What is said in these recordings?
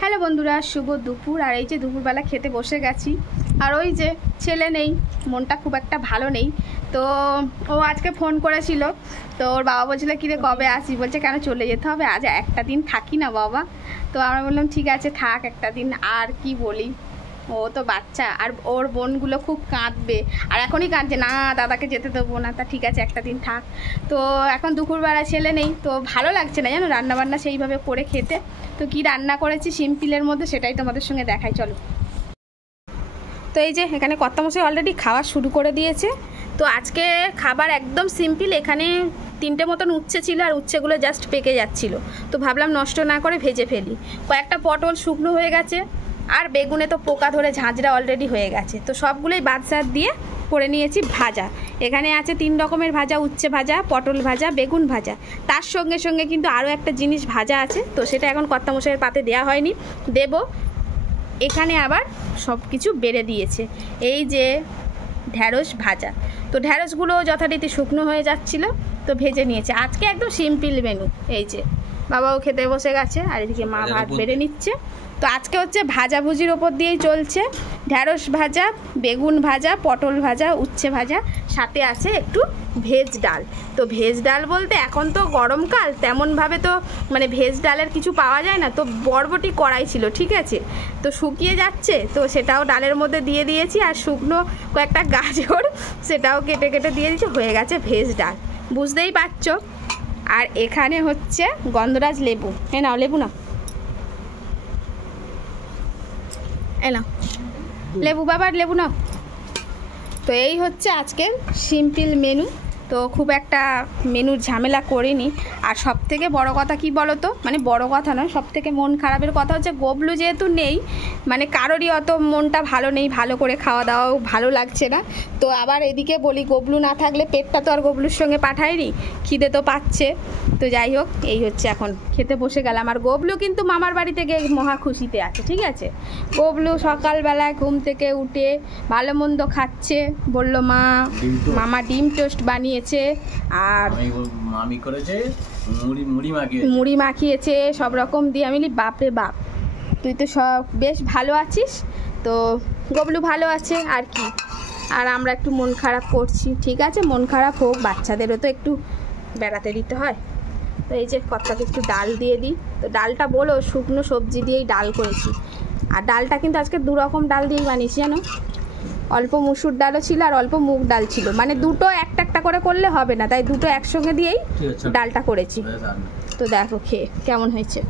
Hello বন্ধুরা, শুভ দুপুর। আর এই যে দুপুরবেলা খেতে বসে গেছি। আর ওই যে ছেলে নেই, মনটা খুব একটা ভালো নেই। তো ও আজকে ফোন করেছিল, তো ওর বাবা বলছিল কিরে কবে আসি, বলছে কেন চলে যেতে হবে, আজ একটা দিন থাকি না বাবা। তো আমরা বললাম ঠিক আছে থাক একটা দিন, আর কি বলি, ও তো বাচ্চা আর ওর বোনগুলো খুব কাঁদবে, আর এখনই কাঁদছে না দাদাকে যেতে দেবো না। তা ঠিক আছে একটা দিন থাক। তো এখন দুপুরবেলা ছেলে নেই, তো ভালো লাগছে না জানো রান্নাবান্না সেইভাবে করে খেতে। তো কি রান্না করেছি সিম্পলের মধ্যে সেটাই তোমাদের সঙ্গে দেখাই চলো। তো এই যে এখানে কর্তামশাই অলরেডি খাওয়া শুরু করে দিয়েছে। তো আজকে খাবার একদম সিম্পল। এখানে 3টে মতন উচ্ছে ছিল, আর উচ্ছেগুলো জাস্ট পেকে যাচ্ছিল, তো ভাবলাম নষ্ট না করে ভেজে ফেলি। কয়েকটা পটল শুকনো হয়ে গেছে, আর বেগুনে তো পোকা ধরে ঝাঁঝরা অলরেডি হয়ে গেছে। তো সবগুলোই বাদসাদ দিয়ে করে নিয়েছি ভাজা। এখানে আছে 3 রকমের ভাজা, উচ্ছে ভাজা, পটল ভাজা, বেগুন ভাজা। তার সঙ্গে সঙ্গে কিন্তু আরও একটা জিনিস ভাজা আছে, তো সেটা এখন কর্তামশাইয়ের পাতে দেওয়া হয়নি, দেব। এখানে আবার সব কিছু বেড়ে দিয়েছে, এই যে ঢ্যাঁড়স ভাজা। তো ঢ্যাঁড়সগুলো যথারীতি শুকনো হয়ে যাচ্ছিল, তো ভেজে নিয়েছে। আজকে একদম সিম্পল মেনু। এই যে বাবাও খেতে বসে গেছে, আর এদিকে মা ভাত বেড়ে নিচ্ছে। তো আজকে হচ্ছে ভাজাভুজির ওপর দিয়েই চলছে, ঢ্যাঁড়স ভাজা, বেগুন ভাজা, পটল ভাজা, উচ্ছে ভাজা, সাথে আছে একটু ভেজ ডাল। তো ভেজ ডাল বলতে এখন তো গরমকাল, তেমনভাবে তো মানে ভেজ ডালের কিছু পাওয়া যায় না। তো বরবটি কড়াই ছিল, ঠিক আছে, তো শুকিয়ে যাচ্ছে, তো সেটাও ডালের মধ্যে দিয়ে দিয়েছি। আর শুকনো কয়েকটা গাজর সেটাও কেটে কেটে দিয়ে দিয়েছি, হয়ে গেছে ভেজ ডাল, বুঝতেই পারছো। আর এখানে হচ্ছে গন্ধরাজ লেবু, হ্যাঁ নাও লেবু নাও, এলাম লেবু বাবার লেবু নাও। তো এই হচ্ছে আজকের সিম্পল মেনু। তো খুব একটা মেনুর ঝামেলা করিনি। আর সব থেকে বড়ো কথা কি বলো তো, মানে বড় কথা নয়, সব থেকে মন খারাপের কথা হচ্ছে গবলু যেহেতু নেই, মানে কারোরই অত মনটা ভালো নেই, ভালো করে খাওয়া দাওয়াও ভালো লাগছে না। তো আবার এদিকে বলি গবলু না থাকলে পেটটা তো আর গবলুর সঙ্গে পাঠায়নি, খিদে তো পাচ্ছে। তো যাই হোক, এই হচ্ছে এখন খেতে বসে গেলাম। আর গবলু কিন্তু মামার বাড়িতে গিয়ে মহা খুশিতে আছে, ঠিক আছে। গবলু সকালবেলায় ঘুম থেকে উঠে ভালো মন্দ খাচ্ছে, বললো মা মামা ডিম টোস্ট বানিয়েছে, আর মামি করেছে মুড়ি মাখিয়েছে সব রকম দিয়ে। আমি বলি বাপরে বাপ, তুই তো সব বেশ ভালো আছিস। তো গবলু ভালো আছে আর কি, আর আমরা একটু মন খারাপ করছি, ঠিক আছে মন খারাপ হোক, বাচ্চাদেরও তো একটু বেড়াতে দিতে হয়। তো এই যে কতটাকে একটু ডাল দিয়ে দিই। তো ডালটা বলো শুকনো সবজি দিয়েই ডাল করেছি। আর ডালটা কিন্তু আজকে 2 রকম ডাল দিয়েই বানিয়েছি জানো, অল্প মুসুর ডালও ছিল আর অল্প মুগ ডাল ছিল, মানে দুটো একটা একটা করে করলে হবে না, তাই দুটো একসঙ্গে দিয়েই ডালটা করেছি। তো দেখো খেয়ে কেমন হয়েছে।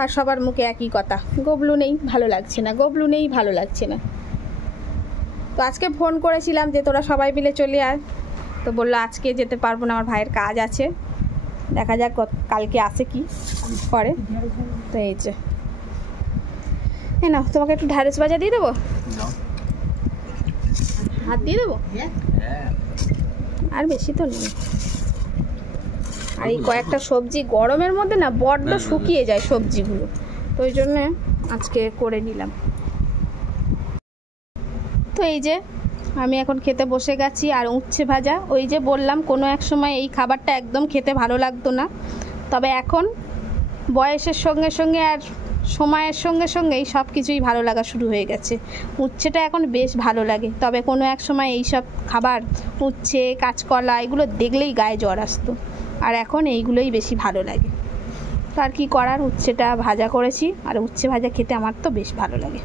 আর সবার মুখে একই কথা, গবলু নেই ভালো লাগছে না, গবলু নেই ভালো লাগছে না। তো আজকে ফোন করেছিলাম যে তোরা সবাই মিলে চলে আয়, তো বললো আজকে যেতে পারবো না, আমার ভাইয়ের কাজ আছে, দেখা যাক কালকে আসে কি করে। তো এই যে হ্যাঁ না, তোমাকে একটু ঢ্যাঁড়স ভাজা দিয়ে দেবো, হাত দিয়ে দেবো, আর বেশি তো নেই। আর এই কয়েকটা সবজি গরমের মধ্যে না বড্ড শুকিয়ে যায় সবজিগুলো, তো ওই জন্যে আজকে করে নিলাম। তো এই যে আমি এখন খেতে বসে গেছি। আর উচ্ছে ভাজা, ওই যে বললাম কোনো এক সময় এই খাবারটা একদম খেতে ভালো লাগতো না, তবে এখন বয়সের সঙ্গে সঙ্গে আর সময়ের সঙ্গে সঙ্গে এই সব কিছুই ভালো লাগা শুরু হয়ে গেছে। উচ্ছেটা এখন বেশ ভালো লাগে, তবে কোনো এক সময় এই সব খাবার উচ্ছে কাঁচকলা এগুলো দেখলেই গায়ে জ্বর আসতো, আর এখন এইগুলোই বেশি ভালো লাগে। তো আর কি করার, উচ্ছেটা ভাজা করেছি, আর উচ্ছে ভাজা খেতে আমার তো বেশ ভালো লাগে।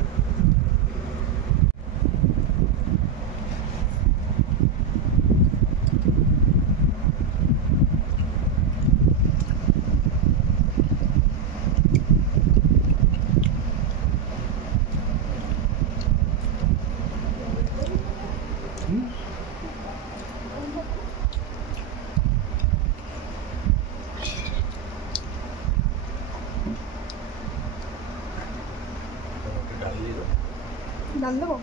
ডাল দেবো,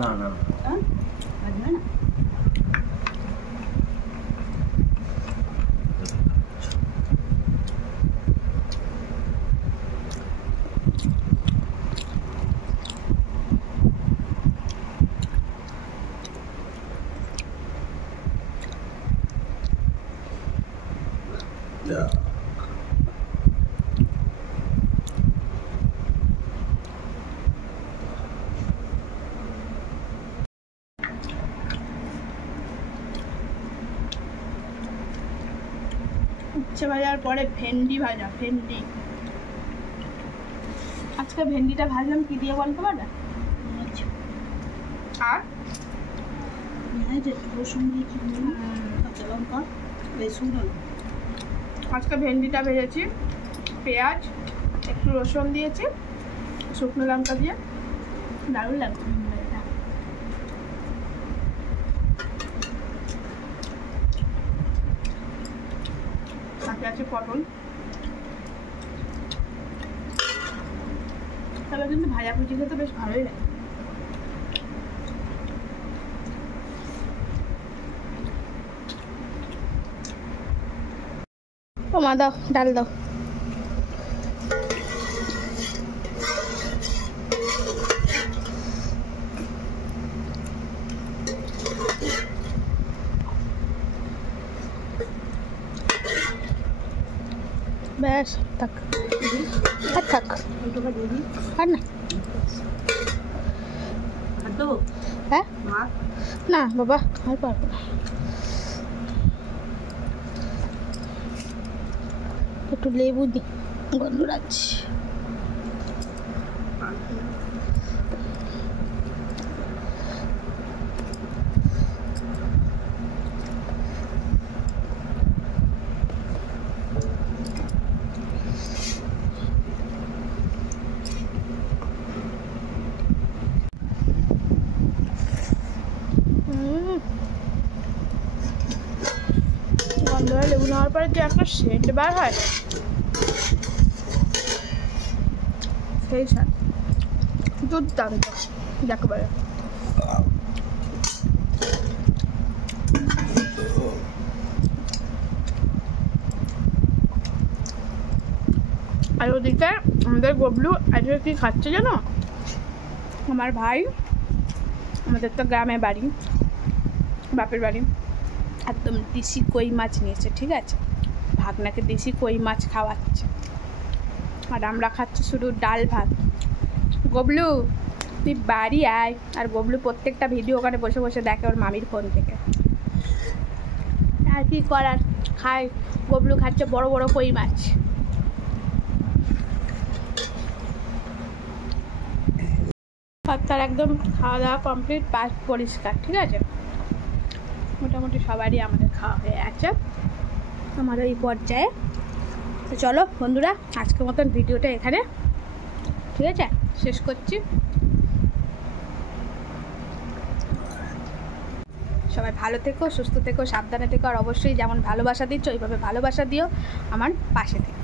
না না উচ্ছে ভাজার পরে ভেন্ডি ভাজা, ভেন্ডি। আজকে ভেন্ডিটা ভাজলাম কি দিয়ে বলতে পারবে? আর আজকে ভেন্ডিটা ভেজেছি, পেঁয়াজ একটু রসুন দিয়েছি, শুকনো লঙ্কা দিয়ে, দারুণ লাগছে। সাথে আছে পটল। তবে কিন্তু ভাজা ভুজি খেতে বেশ ভালোই লাগে। ও মা দাও, ডাল দাও। ব্যাস থাক, আর থাক, আর না। হ্যাঁ না বাবা, আর পারবো না। একটু লেবু দিই, গন্ধ রাখছি। গন্ধরা লেবু নেওয়ার পরে যে একটা সেন্ট বার হয়, সেই স্বাদ দুর্দান্ত একেবারে। আর ওদিকে আমাদের গবলু আজকে কি খাচ্ছে জানো? আমার ভাই, আমাদের তো গ্রামে বাড়ি, বাপের বাড়ি, একদম দেশি কই মাছ নিয়েছে, ঠিক আছে? ভাগনাকে দেশি কই মাছ খাওয়াচ্ছে, আর আমরা খাচ্ছি শুধু ডাল ভাত। গবলু তুই বাড়ি আয়। আর গবলু প্রত্যেকটা ভিডিও ওখানে বসে বসে দেখে ওর মামির ফোন থেকে। আর কি করার, খায়। গবলু খাচ্ছে বড় বড় কই মাছ। তার একদম খাওয়া দাওয়া কমপ্লিট, পাশ পরিষ্কার, ঠিক আছে? মোটামুটি সবারই আমাদের খাওয়া হয়ে আছে, আমার এই পর্যায়ে। তো চলো বন্ধুরা, আজকের মতন ভিডিওটা এখানে, ঠিক আছে, শেষ করছি। সবাই ভালো থেকো, সুস্থ থেকো, সাবধানে থেকো, আর অবশ্যই যেমন ভালোবাসা দিচ্ছ ওইভাবে ভালোবাসা দিও, আমার পাশে থেকো।